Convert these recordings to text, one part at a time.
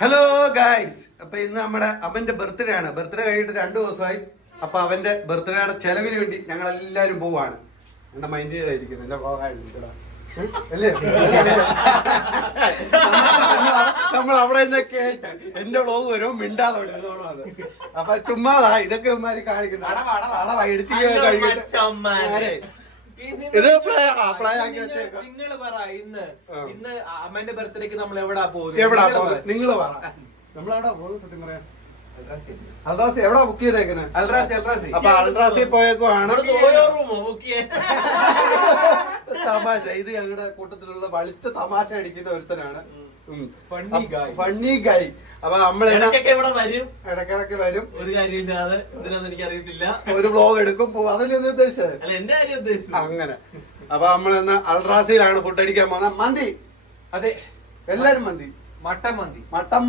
Hello guys, അപ്പൊ ഇന്ന് നമ്മുടെ അവന്റെ ബർത്ത്ഡേ ആണ്. ബർത്ത്ഡേ കഴിഞ്ഞിട്ട് 2 ദിവസമായി. അപ്പൊ അവന്റെ ബർത്ത്ഡേയുടെ ചെലവിന് വേണ്ടി ഞങ്ങൾ എല്ലാരും പോവാണ്. എന്റെ മൈൻഡ് ചെയ്തായിരിക്കും എന്റെ അല്ലേ നമ്മൾ അവിടെ നിന്ന് കേട്ട് എന്റെ വ്ളോഗ് വരും മിണ്ടാതെ അത്. അപ്പൊ ചുമ്മാതാ ഇതൊക്കെ ഉമ്മാരി കാണിക്കുന്നത് എടുത്തിട്ട് ഇത് നിങ്ങള് പറ ഇന്ന് അമ്മന്റെ ബർത്ത്ഡേക്ക് നമ്മൾ എവിടാ പോകുന്നത്? നിങ്ങള് പറ നമ്മളെവിടാ പോകുന്നത്? സത്യം പറയാം അൽറാസി എവിടാ ബുക്ക് ചെയ്തേക്കുന്നത്? അൽറാസി. അപ്പൊ അൽറാസി പോയേക്കുവാണ്. തമാശ ഇത് ഞങ്ങളുടെ കൂട്ടത്തിലുള്ള വളിച്ച തമാശ അടിക്കുന്ന ഒരുത്തനാണ്. ഫണ്ണി ഗായ്. അപ്പൊ നമ്മള് ഇടക്കിടക്ക് വരും. ഒരു കാര്യമില്ലാതെ ഇതിനൊന്നും എനിക്ക് അറിയത്തില്ല. ഒരു വ്ലോഗ് എടുക്കും പോവും. അതല്ലേ ഉദ്ദേശിച്ചത്? എന്റെ കാര്യം ഉദ്ദേശിച്ചു. അങ്ങനെ അപ്പൊ നമ്മളിന്ന് അൽറാസിയിലാണ് ഫുഡ് അടിക്കാൻ പോകുന്നത്. മന്തി. അതെ, എല്ലാരും മന്തി. മട്ടൻ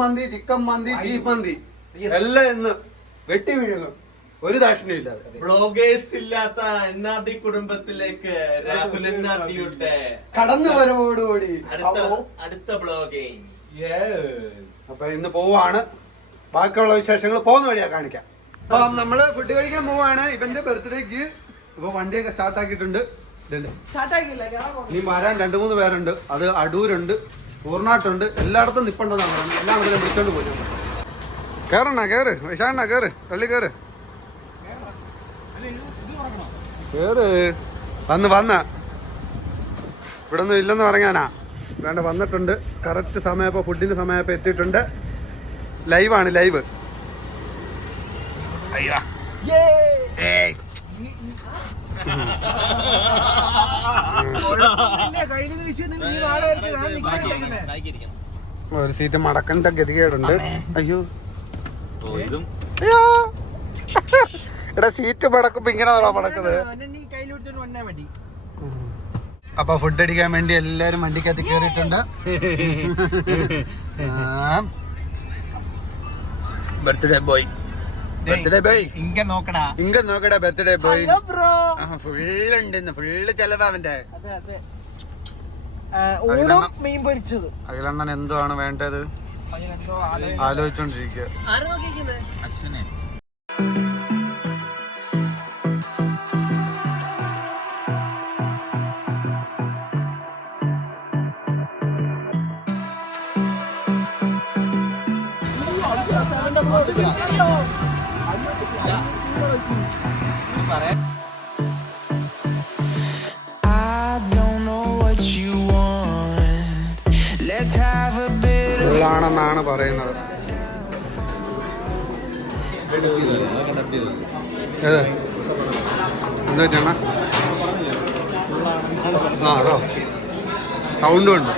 മന്തി, ചിക്കൻ മന്തി, ബീഫ് മന്തി എല്ലാം ഇന്ന് വെട്ടി വീഴുന്നു. ഒരു ദാക്ഷിണ്യം ഇല്ലാതെ. ബ്ലോഗേഴ്സ് ഇല്ലാത്ത എന്നാദി കുടുംബത്തിലേക്ക് രാഹുൽ എന്നാദിയുടെ കടന്നു വരവോടുകൂടി അടുത്ത ബ്ലോഗിങ്. അപ്പൊ ഇന്ന് പോവാണ്. ബാക്കിയുള്ള വിശേഷങ്ങൾ പോകുന്ന വഴിയാ കാണിക്കാം. അപ്പൊ നമ്മള് ഫുഡ് കഴിക്കാൻ പോവാണ് ഇവന്റെ ബർത്ത്ഡേക്ക്. ഇപ്പൊ വണ്ടിയൊക്കെ സ്റ്റാർട്ട് ആക്കിയിട്ടുണ്ട്. ഇനി വരാൻ 2-3 പേരുണ്ട്. അത് അടൂരുണ്ട്, പൂർണ്ണാട്ടുണ്ട്, എല്ലായിടത്തും നിപ്പുണ്ടെന്നാണ് പറയുന്നത്. എല്ലാം അതിനെ വിളിച്ചോണ്ട് പോയി. കേറണ കേറ് വിശാണ കേറ് പള്ളി കേറ് കേറ്. വന്ന ഇവിടെ ഒന്നും ഇല്ലെന്ന് പറഞ്ഞാനാ വേണ്ട. വന്നിട്ടുണ്ട്. കറക്റ്റ് സമയപ്പോ ഫുഡിന്റെ സമയപ്പോ എത്തിയിട്ടുണ്ട്. ലൈവാണ് ലൈവ്. അയ്യോ ഒരു സീറ്റ് മടക്കേണ്ട ഗതികേടുണ്ട്. അയ്യോ അയ്യോ എടാ സീറ്റ് മടക്കുമ്പോ ഇങ്ങനെ മടക്കുന്നത്. അപ്പൊ ഫുഡ് അടിക്കാൻ വേണ്ടി എല്ലാരും വണ്ടിക്കകത്ത് കേറിയിട്ടുണ്ട്. ബർത്ത്ഡേ ബോയ് ഇങ്ങ നോക്കടാ ബർത്ത്ഡേ ബോയ് ഫുള്ളുണ്ട്. ഫുള്ള് ചെലവാ അവന്റെ. അഖിലണ്ണൻ എന്തുവാണ് വേണ്ടത് ആലോചിച്ചോണ്ടിരിക്കുക. ാണെന്നാണ് പറയുന്നത്. എന്താ വെച്ചാ അതോ സൗണ്ടും ഉണ്ട്.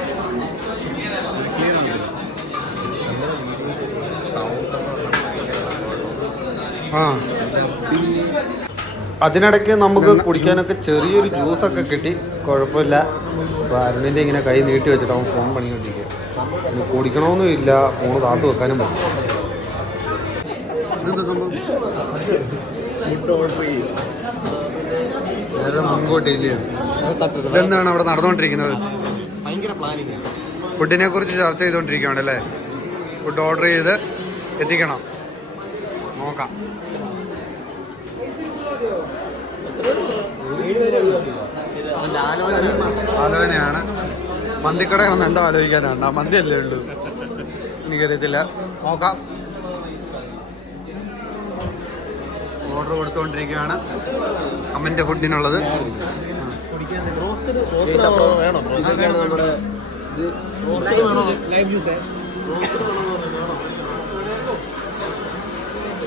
അതിനിടയ്ക്ക് നമുക്ക് കുടിക്കാനൊക്കെ ചെറിയൊരു ജ്യൂസൊക്കെ കിട്ടി. കുഴപ്പമില്ല. അപ്പോൾ അരുണിൻ്റെ ഇങ്ങനെ കൈ നീട്ടി വെച്ചിട്ട് അവൻ ഫോൺ പണിക്കൊണ്ടിരിക്കുക. പിന്നെ കുടിക്കണമെന്നും ഇല്ല, ഫോണ് താത്തു വെക്കാനും പറ്റും. ഇതെന്താ സംഭവം? നേരത്തെ മുൻകൂട്ടിയില്ലേ? ഇതെന്താണ് അവിടെ നടന്നുകൊണ്ടിരിക്കുന്നത്? ഫുഡിനെ കുറിച്ച് ചർച്ച ചെയ്തുകൊണ്ടിരിക്കുകയാണ് അല്ലേ? ഫുഡ് ഓർഡർ ചെയ്ത് എത്തിക്കണം. നോക്കാം. ആലോചനയാണ്. മന്തിക്കട വന്ന് എന്താ ആലോചിക്കാനാണ്? ആ മന്തിയല്ലേ ഉള്ളൂ. എനിക്കറിയത്തില്ല. നോക്കാം. ഓർഡർ കൊടുത്തുകൊണ്ടിരിക്കുകയാണ് അമ്മൻ്റെ ഫുഡിനുള്ളത്.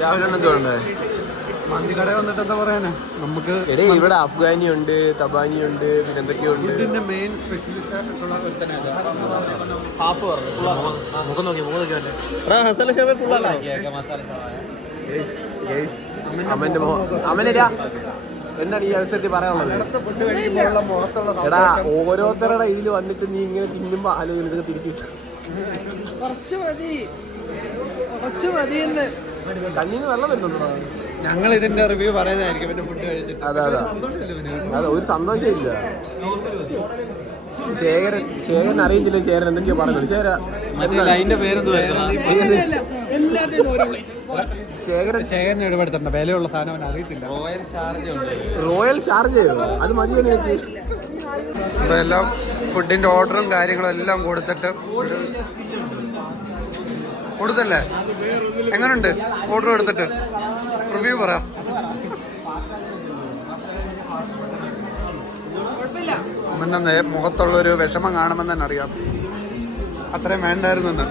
രാവിലെ എന്ത് വേണ്ടേ? മന്തിക്കട വന്നിട്ട് എന്താ പറയാനാ നമുക്ക്? ഇവിടെ അഫ്ഗാനി ഉണ്ട്, തബാനി ഉണ്ട്, പിന്നെ എന്തൊക്കെയുണ്ട്. ഇതിന്റെ മെയിൻ സ്പെഷ്യലിസ്റ്റ് ആയിട്ടുള്ള എന്താണ് ഈ അവസരത്തിൽ പറയാനുള്ളത്? എടാ ഓരോരുത്തരുടെ ഇതിൽ വന്നിട്ട് നീ ഇങ്ങനെ തിന്നുമ്പോ ആലോചന ഇതൊക്കെ തിരിച്ചിട്ട് കുറച്ച് മതി എന്ന് കണ്ണീന്ന് വെള്ളം വരുന്നുണ്ടോ? ഞങ്ങൾ ഇതിന്റെ റിവ്യൂ പറയുന്നതായിരിക്കും. പിന്നെ ഫുഡ് കഴിച്ചിട്ട് അതെ ഒരു സന്തോഷമില്ല. ശേഖരൻ അറിയത്തില്ല. ശേഖരൻ എന്തൊക്കെയോ പറഞ്ഞു. അതിന്റെ ശേഖരനെ ഇടപെടുത്തണ്ട, വിലയുള്ള സാധനം അവൻ അറിയത്തില്ല. റോയൽ ഷാർജയോ? അത് മതി എനിക്ക്. ഇവിടെ എല്ലാം ഫുഡിന്റെ ഓർഡറും കാര്യങ്ങളും എല്ലാം കൊടുത്തിട്ട് കൊടുത്തല്ലേ? എങ്ങനെയുണ്ട് ഓർഡർ എടുത്തിട്ട്? റിവ്യൂ പറ. അവൻ്റെ മുഖത്തുള്ളൊരു വിഷമം കാണുമെന്ന് തന്നെ അറിയാം. അത്രയും വേണ്ടായിരുന്നെന്ന്.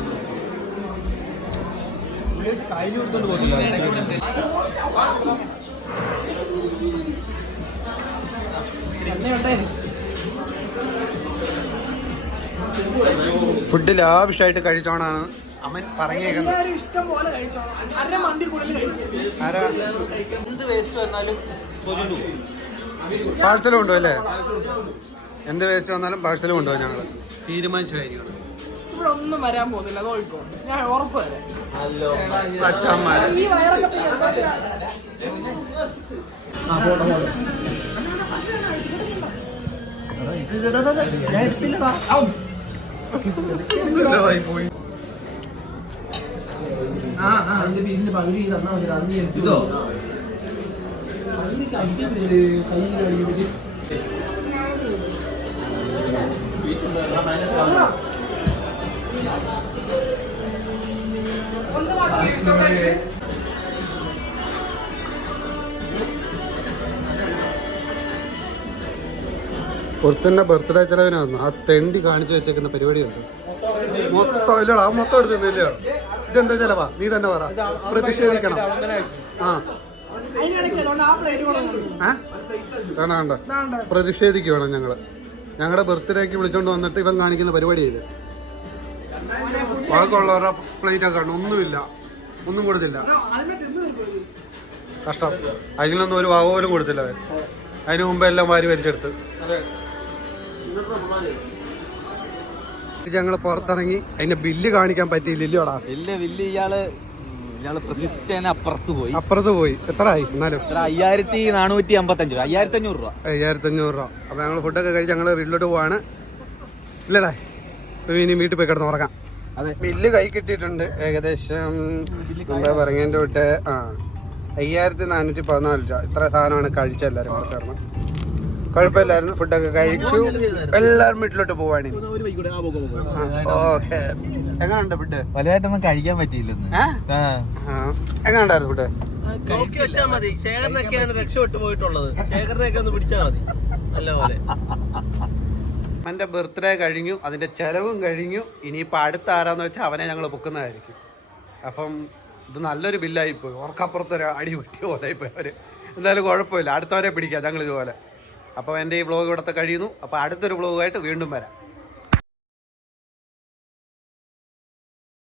ഫുഡ് ലാവിഷായിട്ട് കഴിച്ചോണാണ് അവൻ പറഞ്ഞേക്കുന്നത്. പാഴ്സലും ഉണ്ടോ അല്ലേ? എന്ത് വേസ്റ്റ് വന്നാലും പാഴ്സലും ഉണ്ടോ? ഞങ്ങള് തീരുമാനിച്ച കാര്യങ്ങൾ. ഇവിടെ ഒന്നും വരാൻ പോകുന്നില്ല, നോക്കിക്കോ, ഞാൻ ഉറപ്പ് തരാം. അച്ഛന്മാര് പോയി. ഒരുത്തന്നെ ബർത്ത്ഡേ ചെലവിനായിരുന്നു ആ തെണ്ടി കാണിച്ചു വെച്ചേക്കുന്ന പരിപാടിയുണ്ട്. മൊത്തം ഇല്ലടാ, മൊത്തം എടുത്തില്ല. ഇതെന്താ ചെലവാ? നീ തന്നെ പറ. പ്രതിഷേധിക്കണം. വേണ്ട, പ്രതിഷേധിക്കണം. ഞങ്ങളുടെ ബർത്ത്ഡേക്ക് വിളിച്ചോണ്ട് വന്നിട്ട് ഇവൻ കാണിക്കുന്ന പരിപാടി ചെയ്ത് ബാക്കിയുള്ളവരുടെ പ്ലേറ്റ് ഒക്കെ കാണും. ഒന്നുമില്ല, ഒന്നും കൊടുത്തില്ല. കഷ്ടം. അതിലൊന്നും ഒരു ഭാഗം പോലും കൊടുത്തില്ല അവൻ. അതിന് മുമ്പ് എല്ലാം വാരി വലിച്ചെടുത്ത്. ഞങ്ങൾ പുറത്തിറങ്ങി അതിന്റെ ബില്ല് കാണിക്കാൻ പറ്റിയില്ലല്ലോടാ. ബില്ല് ഇയാള് പ്രതീക്ഷിച്ചതിന് അപ്പുറത്ത് പോയി. എത്ര ആയി? എന്നാലും 5455 5500 രൂപ. 5500 രൂപ. അപ്പൊ ഞങ്ങൾ ഫുഡൊക്കെ കഴിച്ച് ഞങ്ങള് വീട്ടിലോട്ട് പോവാണ്. ഇല്ലടാ, ഇനി വീട്ടിൽ പോയി കിടന്ന് ഉറങ്ങാം. ബില്ല് കൈ കിട്ടിയിട്ടുണ്ട്. ഏകദേശം മുമ്പേ പറഞ്ഞതിന്റെ തൊട്ട് 5414 രൂപ. ഇത്ര സാധനമാണ് കഴിച്ച എല്ലാരും കൂടെ ചേർന്ന്. കുഴപ്പമില്ലായിരുന്നു. ഫുഡൊക്കെ കഴിച്ചു. എല്ലാരും വീട്ടിലോട്ട് പോവാണ്. ഓക്കെ. എങ്ങനെയുണ്ട് ഫുഡ്? വലുതായിട്ടൊന്നും കഴിക്കാൻ പറ്റിയില്ലെന്ന്. എങ്ങനെയുണ്ടായിരുന്നു ഫുഡ്? ശേഖരനൊക്കെയാണ് രക്ഷപ്പെട്ടു പോയിട്ടുള്ളത്. ശേഖരനെയൊക്കെ ഒന്ന് പിടിച്ചാൽ മതി. നല്ലപോലെ അവൻ്റെ ബർത്ത്ഡേ കഴിഞ്ഞു, അതിൻ്റെ ചിലവും കഴിഞ്ഞു. ഇനിയിപ്പോൾ അടുത്ത ആരാന്ന് വെച്ചാൽ അവനെ ഞങ്ങൾ പൊക്കുന്നതായിരിക്കും. അപ്പം ഇത് നല്ലൊരു ബില്ലായിപ്പോയി. ഓർക്കപ്പുറത്തൊരു അടി വെട്ടിയ പോലെ ആയിപ്പോയി അവർ. എന്തായാലും കുഴപ്പമില്ല, അടുത്തവരെ പിടിക്കാം ഞങ്ങൾ ഇതുപോലെ. അപ്പോൾ എൻ്റെ ഈ വ്ളോഗ് ഇവിടുത്തെ കഴിയുന്നു. അപ്പോൾ അടുത്തൊരു വ്ളോഗായിട്ട് വീണ്ടും വരാം.